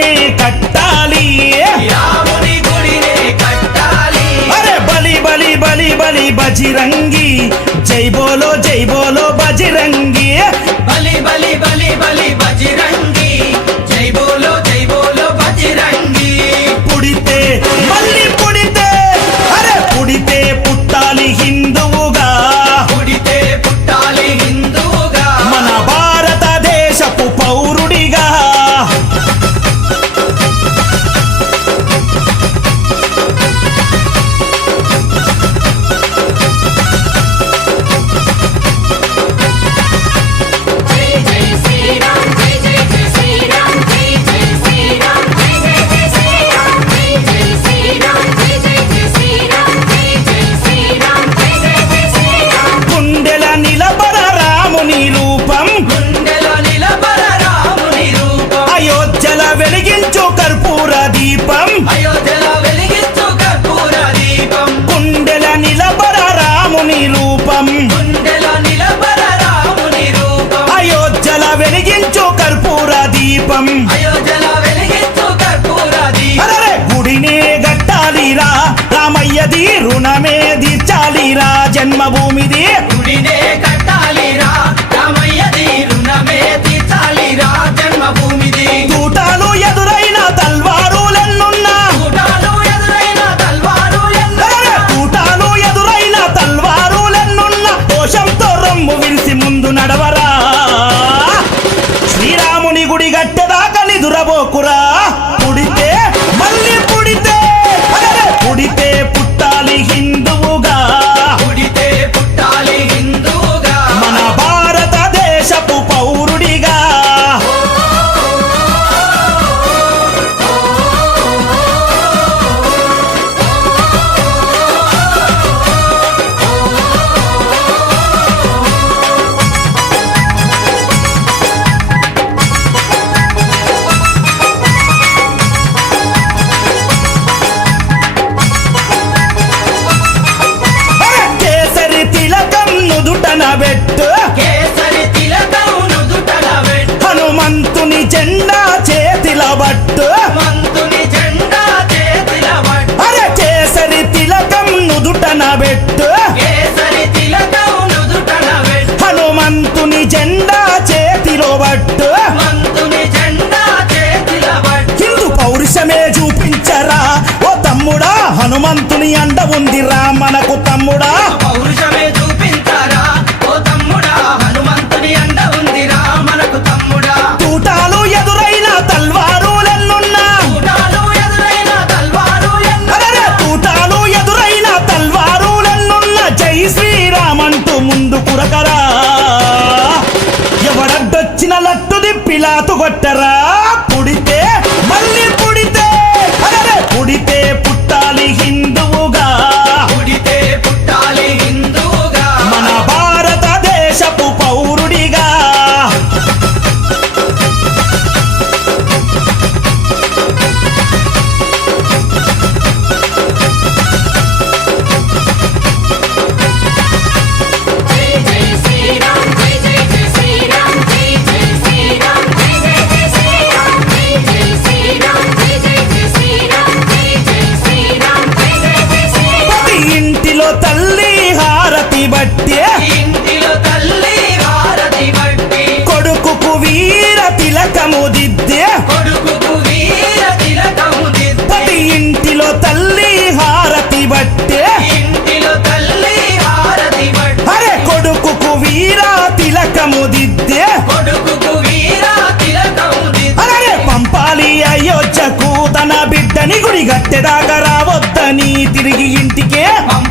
గుడినే కట్టాలి, రాముని గుడినే కట్టాలి. అరే బలి బలి బలి బలి బజరంగి, జై బోలో బజరంగి. బలి బలి బలి బలి బజరంగి, జై బోలో బజరంగి. పుడితే మళ్ళీ పుడితే, అరే పుడితే పుట్టాలి హిందువుగా, పుడితే పుట్టాలి హిందువుగా, మన భారతదేశపు పౌరుడిగా. గుండెల నిలబడ రాముని రూపం, గుండెలో నిలబడ రాముని రూపం. అయోధ్యల వెలిగించు కర్పూర దీపం, అయోధ్యలో వెలిగించు కర్పూర దీపం. గుండెల నిలబడ రాముని రూపం, గుండెలో నిలబడ రాముని రూపం. అయోధ్యల వెలిగించు కర్పూర దీపం. అయోధ్యలో వెలిగించు కర్పూర దీపం. అరే గుడినే గట్టాలిరా, రామయ్యది రుణమే తీర్చాలిరా, జన్మభూమిది గుడినే కట్టాలిరా, రామయ్యది రుణమే తీర్చాలిరా, జన్మభూమిది. తూటాలు ఎదురైన తల్వారులెన్నున్నా, కూటాలు ఎదురైన తల్వారు అరే తూటాలు ఎదురైన తల్వారులెన్నున్నా, దోషంతో రొమ్ము విరిసి ముందు నడవరా, శ్రీరాముని గుడి గట్టెదాకా నిదురబోకురా. పుడితే మళ్ళీ పుడితే, అరే పుడితే పుట్టాలి హిందువుగా, పుడితే పుట్టాలి హిందువుగా, మన భారతదేశపు పౌరుడిగా. అరే కేసరి తిలకం నుదుటన పెట్టు, కేసరి తిలకం నుదుటన పెట్టు. హనుమంతుని జెండా చేతిల బట్టు, మంతుని జెండా చేతిల పట్టు. అరే కేసరి తిలకం నుదుటన పెట్టు, కేసరి తిలకం నుదుటన పెట్టు. హనుమంతుని జెండా చేతిలో బట్టు. మంతుని జెండా చేతిల పట్టు. హిందూ పౌరుషమే చూపించరా ఓ తమ్ముడా, హనుమంతుని అండ ఉందిరా మనకు తమ్ముడా. పౌరుషమే చూపించారా ఓ తమ్ముడా, హనుమంతుని అండ ఉందిరా మనకు తమ్ముడా. తూటాలు ఎదురైన తల్వారులెన్నున్నా, కూటాలు ఎదురైన తల్వారు అరే తూటాలు ఎదురైన తల్వారులెన్నున్నా, జై శ్రీరామంటూ ముందు కురకరా, ఎవడడ్డొచ్చిన లట్టు దిప్పిలాతు కొట్టరా. పుడితే మళ్ళీ పుడితే, అరే పుడితే పుట్టాలి హిందువుగా, పుడితే పుట్టాలి హిందువుగా, మన భారతదేశపు పౌరుడిగా. ప్రతి ఇంటిలో తల్లి హారతి బట్టే, ఇంటిలో తల్లి హారతి బట్టి. కొడుకుకు వీర తిలకము దిద్దే, కొడుకుకు వీర తిలకము దిద్ది. ప్రతి ఇంటిలో తల్లి హారతి బట్టే, ఇంటిలో తల్లి హారతి బట్టి. అరే కొడుకుకు వీర తిలకము దిద్దే, కొడుకుకు వీర తిలకము దిద్ది. అరే పంపాలి అయోధ్యకు తన బిడ్డని గుడి గట్టెదాకా రావద్దని తిరిగి ఇంటికే పంపాలి